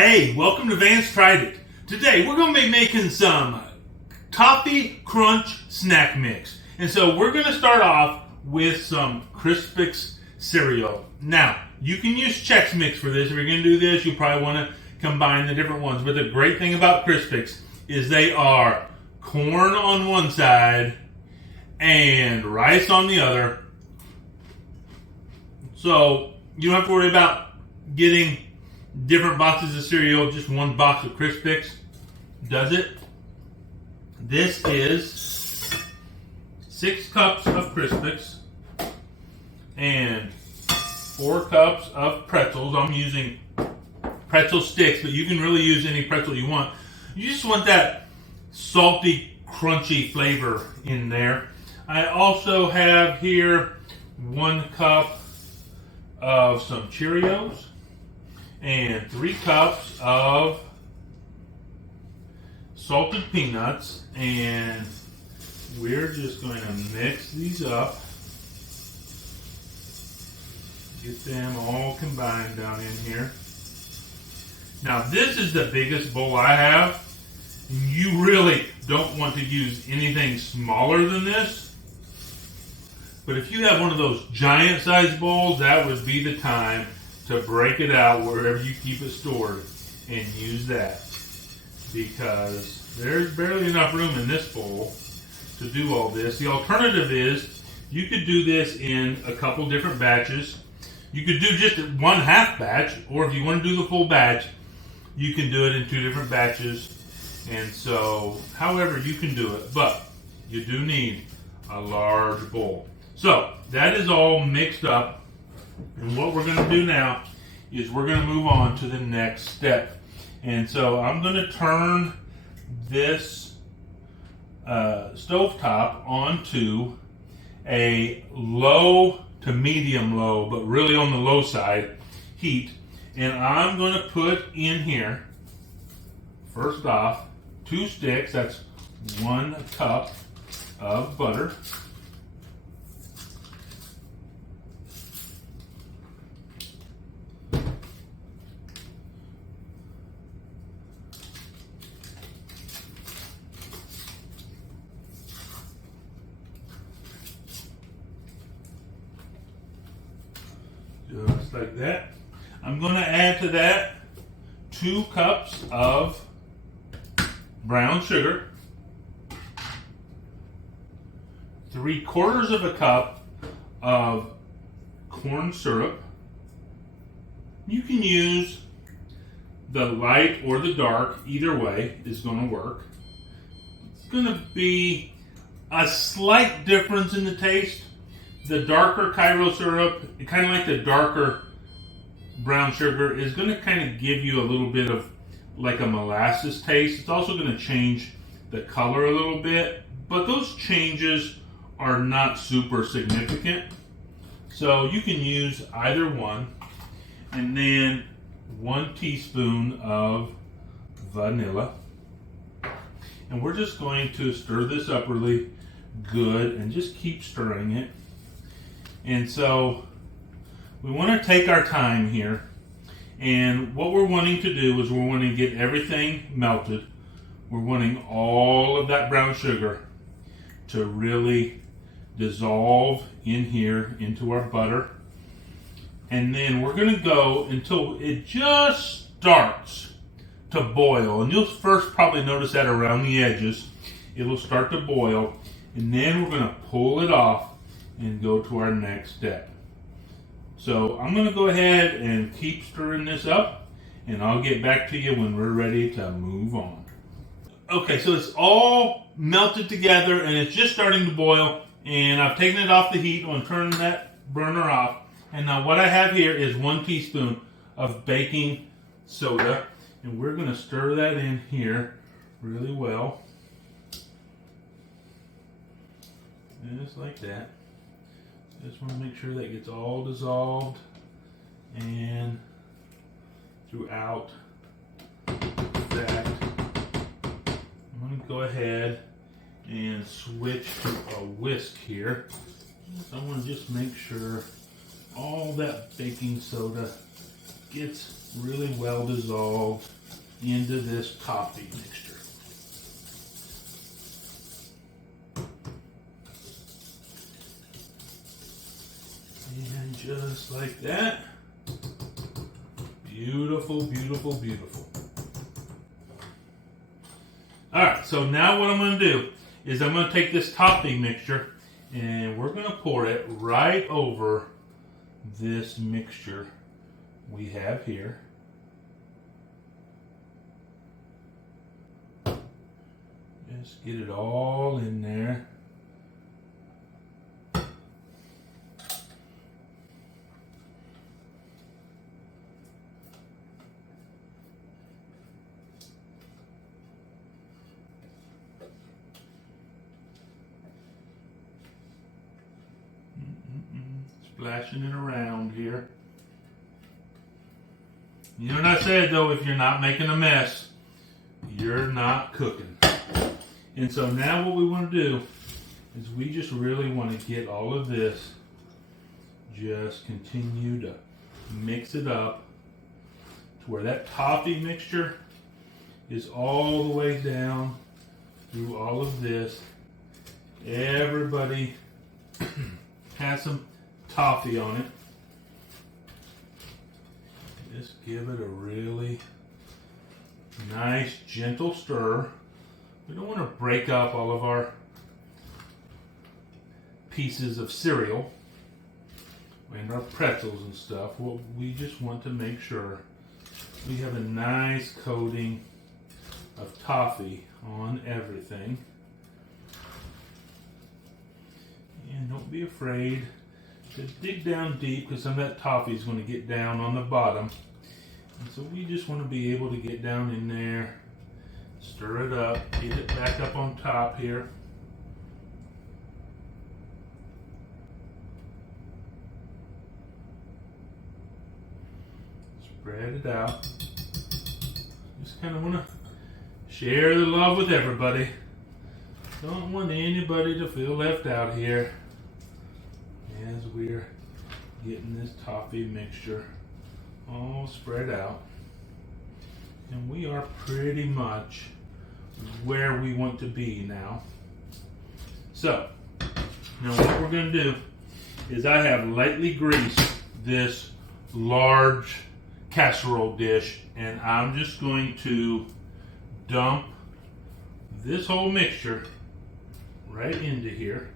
Hey, welcome to Vance Tried It. Today we're going to be making some Toffee Crunch snack mix. And so we're going to start off with some Crispix Cereal. Now, you can use Chex Mix for this. If you're going to do this, you'll probably want to combine the different ones. But the great thing about Crispix is they are corn on one side and rice on the other. So you don't have to worry about getting different boxes of cereal. Just one box of Crispix does it. This is 6 cups of Crispix and 4 cups of pretzels. I'm using pretzel sticks, but you can really use any pretzel you want. You just want that salty, crunchy flavor in there. I also have here 1 cup of some Cheerios and 3 cups of salted peanuts, and we're just going to mix these up, get them all combined down in here. Now this is the biggest bowl I have. You really don't want to use anything smaller than this. But if you have one of those giant sized bowls, that would be the time to break it out wherever you keep it stored and use that. Because there's barely enough room in this bowl to do all this. The alternative is you could do this in a couple different batches. You could do just 1/2 batch, or if you want to do the full batch, you can do it in 2 different batches. And so, however you can do it, but you do need a large bowl. So, that is all mixed up. And what we're going to do now is we're going to move on to the next step. And so, I'm going to turn this stovetop onto a low to medium low, but really on the low side heat. And I'm going to put in here, first off, 2 sticks. That's 1 cup of butter. Just like that. I'm going to add to that 2 cups of brown sugar, 3/4 of a cup of corn syrup. You can use the light or the dark, either way is going to work. It's going to be a slight difference in the taste. The darker Cairo syrup, kind of like the darker brown sugar, is going to kind of give you a little bit of like a molasses taste. It's also going to change the color a little bit, but those changes are not super significant. So you can use either one. And then 1 teaspoon of vanilla. And we're just going to stir this up really good and just keep stirring it. And so we want to take our time here. And what we're wanting to do is we're wanting to get everything melted. We're wanting all of that brown sugar to really dissolve in here into our butter. And then we're going to go until it just starts to boil. And you'll first probably notice that around the edges. It'll start to boil. And then we're going to pull it off and go to our next step. So I'm going to go ahead and keep stirring this up, and I'll get back to you when we're ready to move on. Okay, so it's all melted together and it's just starting to boil, and I've taken it off the heat. I'm turning that burner off. And now what I have here is 1 teaspoon of baking soda, and we're going to stir that in here really well. Just like that. Just want to make sure that gets all dissolved and throughout that. I'm going to go ahead and switch to a whisk here. I want to just make sure all that baking soda gets really well dissolved into this toffee mixture. And just like that. Beautiful, beautiful, beautiful. Alright, so now what I'm going to do is I'm going to take this toffee mixture and we're going to pour it right over this mixture we have here. Just get it all in there. Splashing it around here. You know what I said though, if you're not making a mess, you're not cooking. And so now what we want to do is we just really want to get all of this, just continue to mix it up to where that toffee mixture is all the way down through all of this. Everybody has some toffee on it. Just give it a really nice gentle stir. We don't want to break up all of our pieces of cereal and our pretzels and stuff. Well, we just want to make sure we have a nice coating of toffee on everything. And don't be afraid to dig down deep, because some of that toffee is going to get down on the bottom. And so we just want to be able to get down in there, stir it up, get it back up on top here. Spread it out. Just kind of want to share the love with everybody. Don't want anybody to feel left out here as we're getting this toffee mixture all spread out. And we are pretty much where we want to be now. So, now what we're going to do is I have lightly greased this large casserole dish, and I'm just going to dump this whole mixture right into here.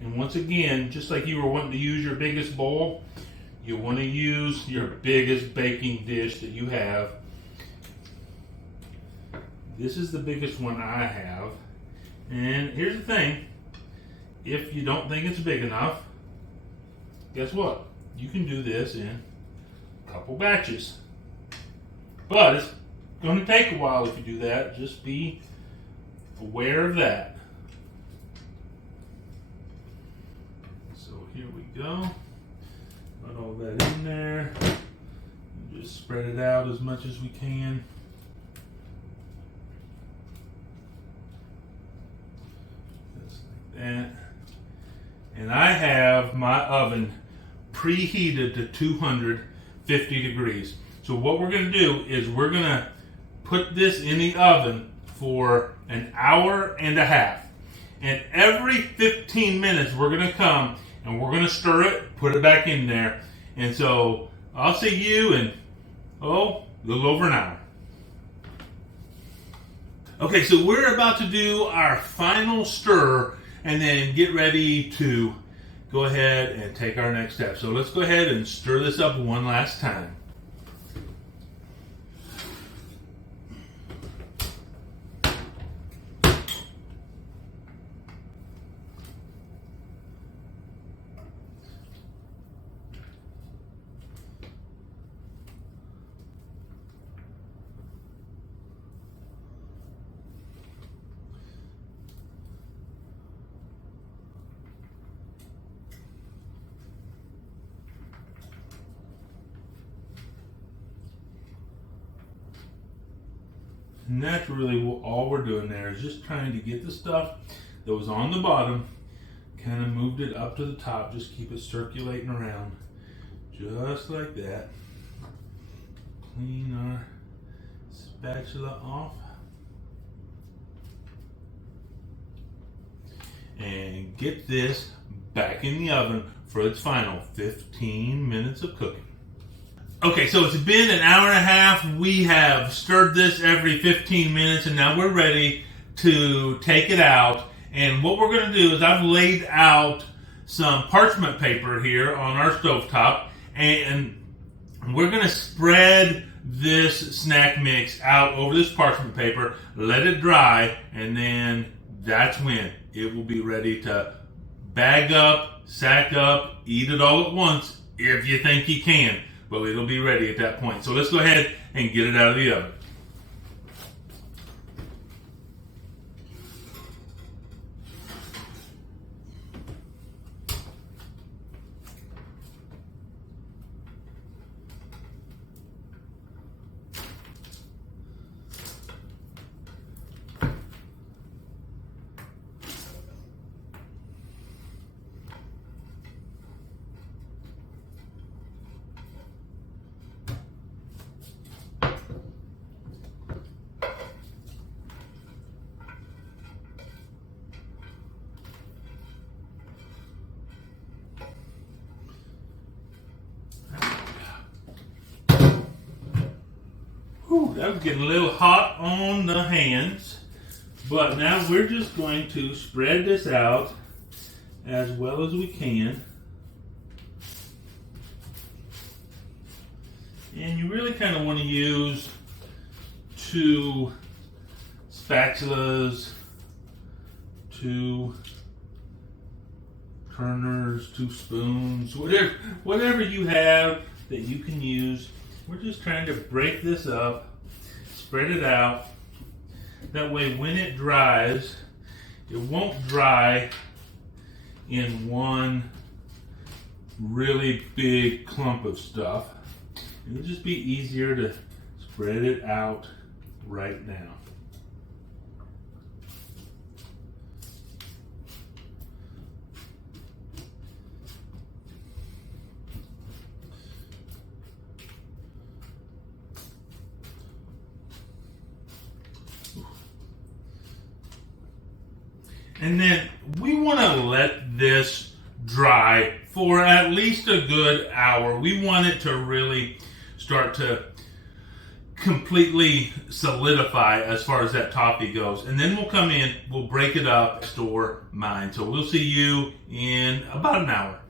And once again, just like you were wanting to use your biggest bowl, you want to use your biggest baking dish that you have. This is the biggest one I have. And here's the thing, if you don't think it's big enough, guess what? You can do this in a couple batches. But it's going to take a while if you do that. Just be aware of that. So here we go. Put all that in there. Just spread it out as much as we can. Just like that. And I have my oven preheated to 250 degrees. So what we're going to do is we're going to put this in the oven for an hour and a half. And every 15 minutes we're going to come and we're going to stir it, put it back in there. And so I'll see you in, a little over an hour. Okay, so we're about to do our final stir and then get ready to go ahead and take our next step. So let's go ahead and stir this up one last time. And that's really all we're doing there, is just trying to get the stuff that was on the bottom kind of moved it up to the top. Just keep it circulating around. Just like that. Clean our spatula off. And get this back in the oven for its final 15 minutes of cooking. Okay, so it's been an hour and a half. We have stirred this every 15 minutes, and now we're ready to take it out. And what we're going to do is I've laid out some parchment paper here on our stovetop, and we're going to spread this snack mix out over this parchment paper, let it dry, and then that's when it will be ready to bag up, sack up, eat it all at once if you think you can. But it'll be ready at that point. So let's go ahead and get it out of the oven. That was getting a little hot on the hands, but now we're just going to spread this out as well as we can. And you really kind of want to use 2 spatulas, 2 turners, 2 spoons, whatever you have that you can use. We're just trying to break this up, spread it out. That way when it dries, it won't dry in one really big clump of stuff. It'll just be easier to spread it out right now. And then we want to let this dry for at least a good hour. We want it to really start to completely solidify as far as that toffee goes. And then we'll come in, we'll break it up, store mine. So we'll see you in about an hour.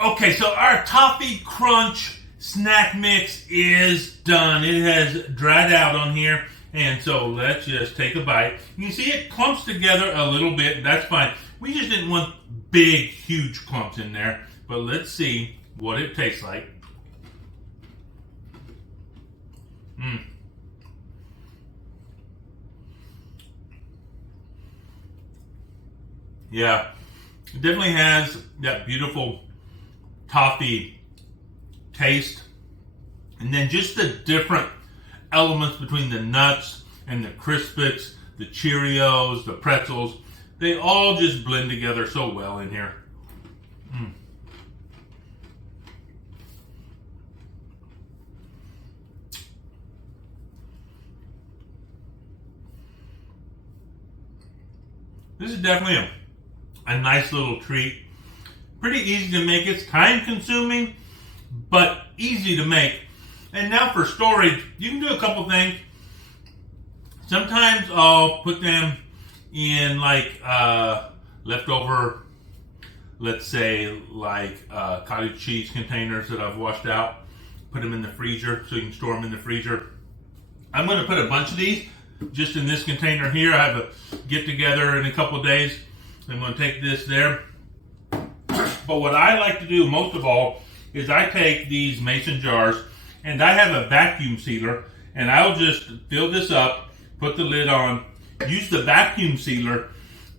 Okay, so our toffee crunch snack mix is done. It has dried out on here. And so let's just take a bite. You can see it clumps together a little bit. That's fine. We just didn't want big, huge clumps in there. But let's see what it tastes like. Yeah, it definitely has that beautiful toffee taste. And then just the different elements between the nuts and the Crispix, the Cheerios, the Pretzels, they all just blend together so well in here. This is definitely a nice little treat. Pretty easy to make. It's time consuming, but easy to make. And now for storage, you can do a couple things. Sometimes I'll put them in like leftover, let's say like cottage cheese containers that I've washed out. Put them in the freezer so you can store them in the freezer. I'm going to put a bunch of these just in this container here. I have a get together in a couple of days. I'm going to take this there. But what I like to do most of all is I take these mason jars and I have a vacuum sealer, and I'll just fill this up, put the lid on, use the vacuum sealer,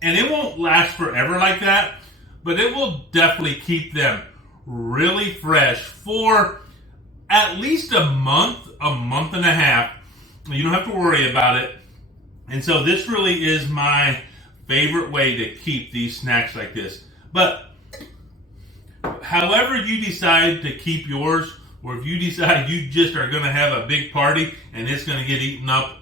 and it won't last forever like that, but it will definitely keep them really fresh for at least a month and a half. You don't have to worry about it. And so this really is my favorite way to keep these snacks like this. But however you decide to keep yours, or if you decide you just are going to have a big party and it's going to get eaten up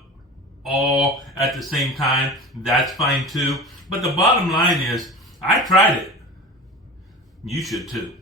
all at the same time, that's fine too. But the bottom line is, I tried it. You should too.